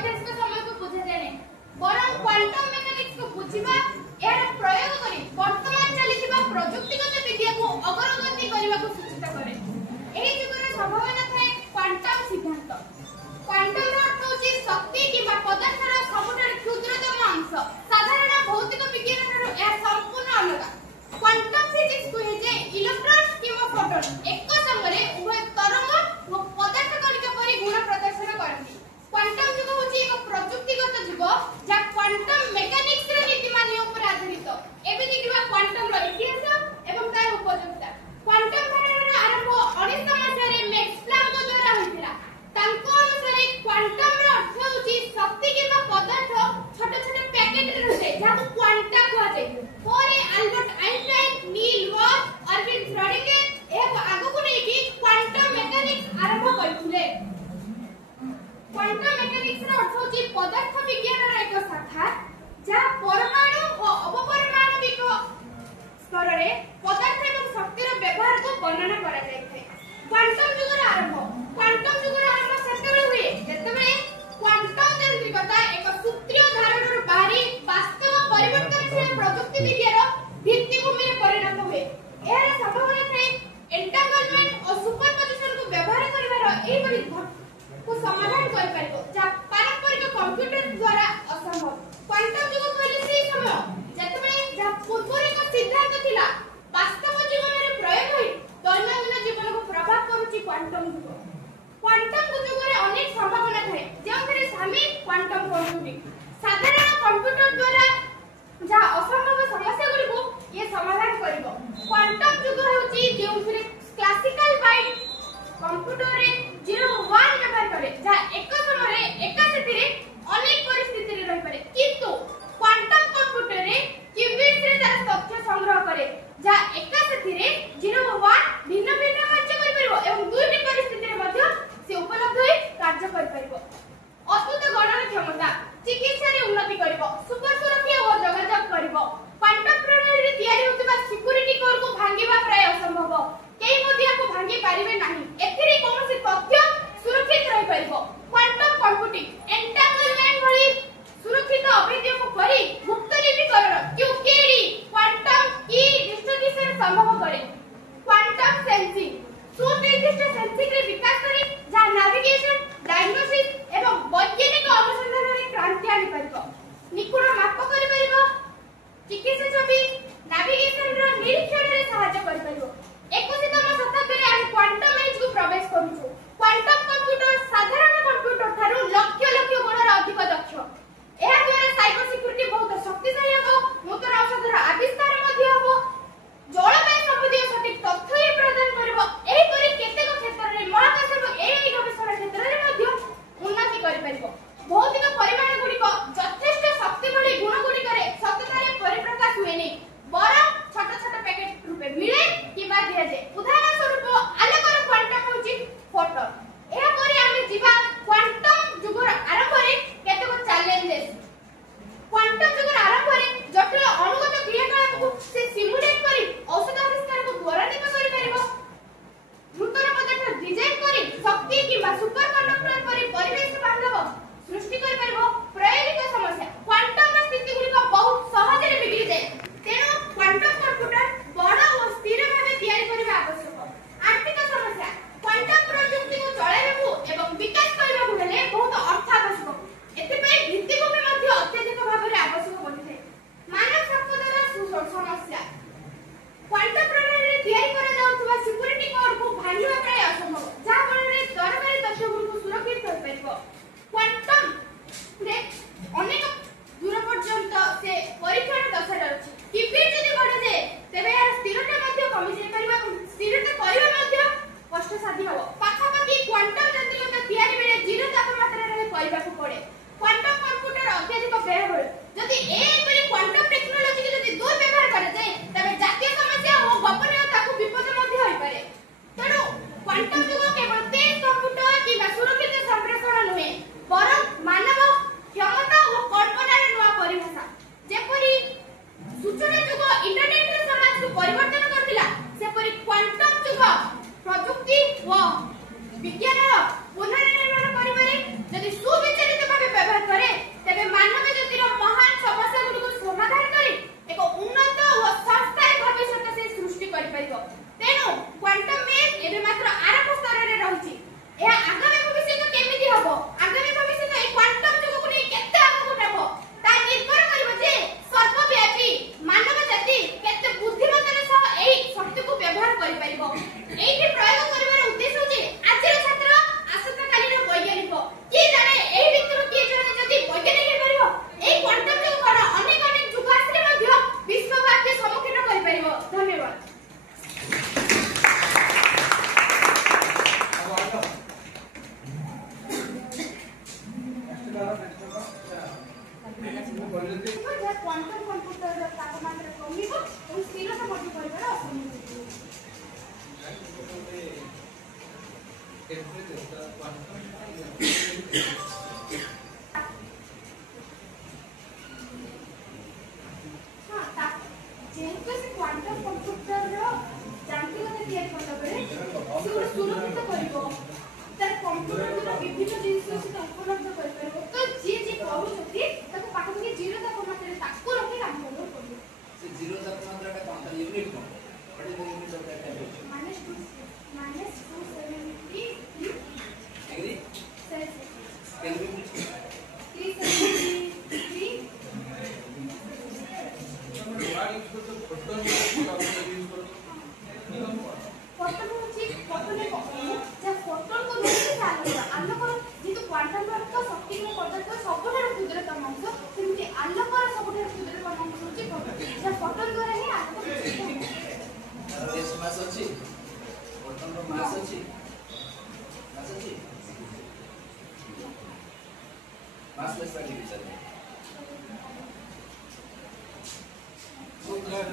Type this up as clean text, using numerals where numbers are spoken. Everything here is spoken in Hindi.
ऐतिहासिक समय को बुझा जाए बरं क्वांटम मेकानिक्स को बुझिबा एହାର प्रयोग करी वर्तमान चलिथिबा प्रयुक्तिगत विद्या को अग्रगति करबा को सूचित करे। एही जुगरे संभावना थाए क्वांटम सिद्धांत। क्वांटम अर्थ होची शक्ति किबा पदार्थर सबुठार क्षुद्रतम अंश। साधारण भौतिक विज्ञान रो यह संपूर्ण अलग। क्वांटम फिजिक्स को जे इलेक्ट्रॉन किबा फोटोन एक संगरे उभय तरंग व पदार्थ कणिका परि गुण प्रदर्शन करती। क्वांटम जुग होची एक प्रयुक्तिगत जुग जा क्वांटम मेकानिक्स रो नीतिमान्य ऊपर आधारित। एबे देखिबा क्वांटम रो इतिहास एवं तार उपयोगिता। क्वांटम धारणार आरंभ 1900 मसिहारे मैक्स प्लांक द्वारा होइतिला। तांको अनुसारे क्वांटम रो अर्थ होची शक्ति किबा पदार्थ छोट छोट पैकेट रे रहे जाको क्वांटा कहै छै। पोरे Albert Einstein, Niels Bohr, Irwin Schrodinger एक आगु को नै कि क्वांटम मेकानिक्स आरंभ करथिले। क्वांटम मेकानिक्स रो अर्थ होची पदार्थ विज्ञान रो एक शाखा जा परमाणु और अपपरमाणुविक स्तर रे पदार्थ एवं शक्ति रो व्यवहार को वर्णना करा जाय छै। क्वांटम युग रो आरंभ सेतेबेले हुए जेतेबेले क्वांटम यांत्रिकता एक सूत्रीय धारणा रो बाहरी वास्तव परिवर्तनशील प्रयुक्ति विद्या रो भित्तिभूमि रे परिणत हुए। एହାର संभावना थे एंटांगलमेंट और सुपरपोजिशन को व्यवहार करबार एही बड़ी को समाधान कर पाइबो जा पारंपरिक कंप्यूटर द्वारा असंभव। क्वांटम युग कहले से समय जेतेबेले जा पूर्व एक सिद्धांत थिला वास्तव जीवन रे प्रयोग होई दैनंदिन जीवन को प्रभाव करूची क्वांटम युग। क्वांटम युग रे अनेक संभावना थाए जेउथरे सामिल क्वांटम कंप्यूटिंग। साधारण कंप्यूटर द्वारा जा असंभव समस्या गुडी को ये समाधान करिवो। क्वांटम युग होची जेउथरे क्लासिकल बाइट कंप्यूटर रे 0 1 व्यवहार करे जा एक समय रे एका स्थिति रे अनेक परिस्थिति रे रहि पारे किंतु क्वांटम कंप्यूटर रे क्यूबिट्स रे तार तथ्य संग्रह करे जा एका स्थिति रे 0 1 भिन्न भिन्न कार्य करि परिबो एवं दुईटी परिस्थिति रे मध्ये से उपलब्ध होई कार्य करि परिबो। अद्भुत गणन क्षमता चिकित्सा रे उन्नति करिवो सुपर सुरक्षा और जोगाजोग करिवो। क्वांटम प्रणाली रे तयारी होतबा सिक्युरिटी कोर को भांगिबा प्राय असंभव। केही मध्ये को भांगी पारिबे नाही। एथिरे कोनोसी तथ्य सुरक्षित रहि परिबो। क्वांटम कंप्यूटिंग एंटांगलमेंट भली सुरक्षित अभिद्य को करी मुक्त लिपिकरण क्यूकेडी क्वांटम की डिस्ट्रीब्यूशन संभव करे। क्वांटम सेंसिंग सुनिर्दिष्ट सेंसिंग रे विकास करी जा नेविगेशन डायग्नोसिस एवं वैज्ञानिक अनुसंधान रे क्रांति आनि परिबो। निपुण माप करि परिबो चिकित्सा छवि नेविगेशन रो निरीक्षण रे सहायता करि परिबो। 21तम शताब्दी रे हम क्वांटम एज को प्रवेश करूछु। क्वांटम कंप्यूटर साधारण कंप्यूटर थारु लक्ष लक्ष गुण अधिक दक्ष। एहा द्वारा साइबर सिक्युरिटी बहुत शक्तिशाली हो। नूतन औषधर आविष्कार मध्ये हो। जलवायु संबंधी सटीक तथ्य प्रदान करबो। एही परि केतेक क्षेत्र रे महाकाश एवं एआई गवेषणा क्षेत्र रे मध्ये उन्नति करि परिबो। भौतिक परिमाण गुडी को यथेष्ट शक्ति भली गुण गुडी करे सतता रे परिप्रकाश हुएनी बरं छोट छोट पैकेट रूपे मिले किबा दिया जाय। उदाहरण स्वरूप आलोकर क्वांटम होची फोटोन। एहा परि आमे जीवा क्वांटम जुगर आरंभ रे केतेक चैलेंजेस। क्वांटम जुगर आरंभ रे जटिल अणुगत क्रियाकलाप को से सिमुलेट करी औषध आविष्कार को त्वरान्वित करि परिबो। नूतन पदार्थ डिजाइन करी शक्ति किबा सुपर कंडक्टर परि परिवेश बांधव सृष्टि करि परिबो। प्रायोगिक समस्या क्वांटम स्थिति गुडी को बहुत सहज रे बिगड़ी जाय। तेनो क्वांटम कंप्यूटर बड़ और स्थिर भाबे तयारी करबा आवश्यक। आर्थिक समस्या क्वांटम प्रयुक्ति को चलाइबाकू एवं विकास करबाकू हेले बहुत अर्थ आवश्यक। एते पय भित्तिभूमि मध्ये अत्यधिक भाबे आवश्यक बनिथे। मानव संपदर समस्या क्वांटम प्रणाली रे तयारी करा जाउतबा सिक्युरिटी कोड को भांगिबा प्राय असंभव जा फल रे दरकारी तथ्य को सुरक्षित कर परिबो। क्वांटम रे अनेक दूर पर्यंत से परीक्षण दशा अछि। किबिट जदि बढ़े जे तेबे यार स्थिरता मध्ये कमी जाय परिबा स्थिरता करिबा मध्ये कष्ट साध्य हो। पाखापाखि क्वांटम यांत्रिकता तयारी बेले 0 तापमात्रा रे करिबाकू पड़े। क्वांटम कंप्यूटर अत्यधिक व्ययबहुल। जदि एपरि क्वांटम टेक्नोलॉजी के जदि दुर्व्यवहार करा जाय तबे जातीय समस्या और गोपनीयता को विपद मध्ये होई पारे। तेणु क्वांटम युग केवल तेज कंप्यूटर किबा सुरक्षित संप्रेषण नुहे बरं मानव क्षमता और कल्पना रे नवा परिभाषा। जेपरि सूचना युग इंटरनेट रे समाज को परिवर्तन करथिला सेपरि क्वांटम युग प्रयुक्ति व विज्ञान पुनर्निर्माण करिबारे जदि सुविचारित भाबे व्यवहार ଏବଂ ସ୍ଥିରତା ମଧ୍ୟ କରିବାର ଅସମ୍ଭବ। ଯେହେତୁ ସେ କ୍ୱାଣ୍ଟମ କମ୍ପ୍ୟୁଟରର ଯାନ୍ତ୍ରିକତା ତିଆରି କଲା ବେଳେ ସେ ଗୋଟେ ସୁରକ୍ଷିତ କରିବ, ତାର କମ୍ପ୍ୟୁଟରର ବିଭିନ୍ନ ଜିନିଷ ସେ ଉପଲବ୍ଧ କରିପାରିବ। ତ ଯିଏ କରୁଛନ୍ତି ତାକୁ ପାଖାପାଖି 0 ତାପମାତ୍ରାରେ ତାକୁ ରଖି କାମ କରିବାକୁ ପଡ଼ିବ। ସେ 0 ତାପମାତ୍ରାଟା କଣ ୟୁନିଟ୍ କଣ? What is the unit of that temperature? -270 Degree? Celsius. Kelvin? 373 ফটোন হচ্ছে ফটোনের যা ফটোন কো ধরে আলোকর যেহেতু কোয়ান্টাম ভর শক্তির পদার্থ সবুঠার ক্ষুদ্রতম অংশ, সেমতি আলোকর সবুঠার ক্ষুদ্রতম অংশ হচ্ছে ফটোন, যা ফটোন দ্বারা হি আলোক Yes, mass ଅଛି ফটোন ର mass ଅଛି massless particles are Class